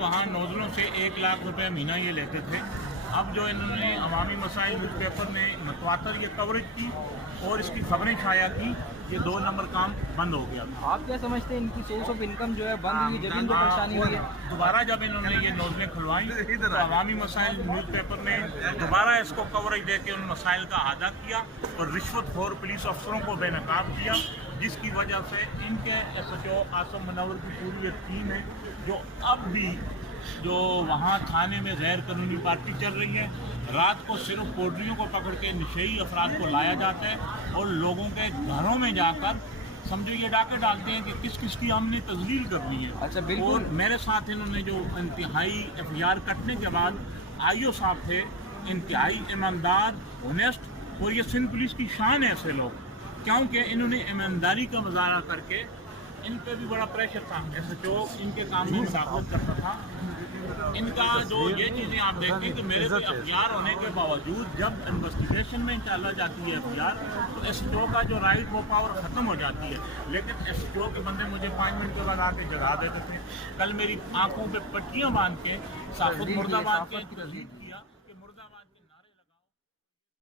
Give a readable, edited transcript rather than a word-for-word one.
وہاں نوزلوں سے 1 لاکھ روپے مہینہ یہ لیتے تھے. اب جو انہوں نے عوامی مسائل نیوز پیپر میں متواتر یہ کوریج کی اور اس کی خبریں شائع کی، یہ 2 نمبر کام بند ہو گیا. آپ کیا سمجھتے ہیں ان کی سورس آف انکم جو ہے بند ہوئی، جب ان کو پریشانی ہوئی ہے؟ دوبارہ جب انہوں نے یہ نوزلیں کھلوائیں تو عوامی مسائل نیوز پیپر نے دوبارہ اس کو کوریج دے کے ان مسائل کا احاطہ کیا اور رشوت خور پولیس افسروں کو بے نقاب کیا، جس کی وجہ سے ان کے ایس ایچ او عاصم منور کی پوری ایک ٹیم ہے جو اب بھی جو وہاں تھانے میں غیر قانونی پارٹی چل رہی ہے. رات کو صرف پوڈریوں کو پکڑ کے نشئی افراد کو لایا جاتا ہے اور لوگوں کے گھروں میں جا کر سمجھو یہ ڈاکے ڈالتے ہیں کہ کس کس کی ہم نے تذلیل کرنی ہے. اچھا بالکل. اور میرے ساتھ انہوں نے جو انتہائی ایف آئی آر کٹنے کے بعد آئی او صاحب تھے، انتہائی ایماندار، اونیسٹ، اور یہ سندھ پولیس کی شان ہے ایسے لوگ، کیونکہ انہوں نے ایمانداری کا مظاہرہ کر کے ان پہ بھی بڑا پریشر تھا. ایسے جو ان کے کام میں مداخلت کرتا تھا، ان کا جو یہ چیزیں آپ دیکھیں کہ میرے کوئی اختیار ہونے کے باوجود جب انویسٹیگیشن میں چلا جاتی ہے ایف آئی آر تو ایس ایچ او کا جو رائٹ وہ پاور ختم ہو جاتی ہے. لیکن ایس ایچ او کے بندے مجھے 5 منٹ کے بعد آ کے جگا دیتے تھے. کل میری آنکھوں پہ پٹیاں باندھ کے، ساخت مردہ باندھ کے تذلیل کیا.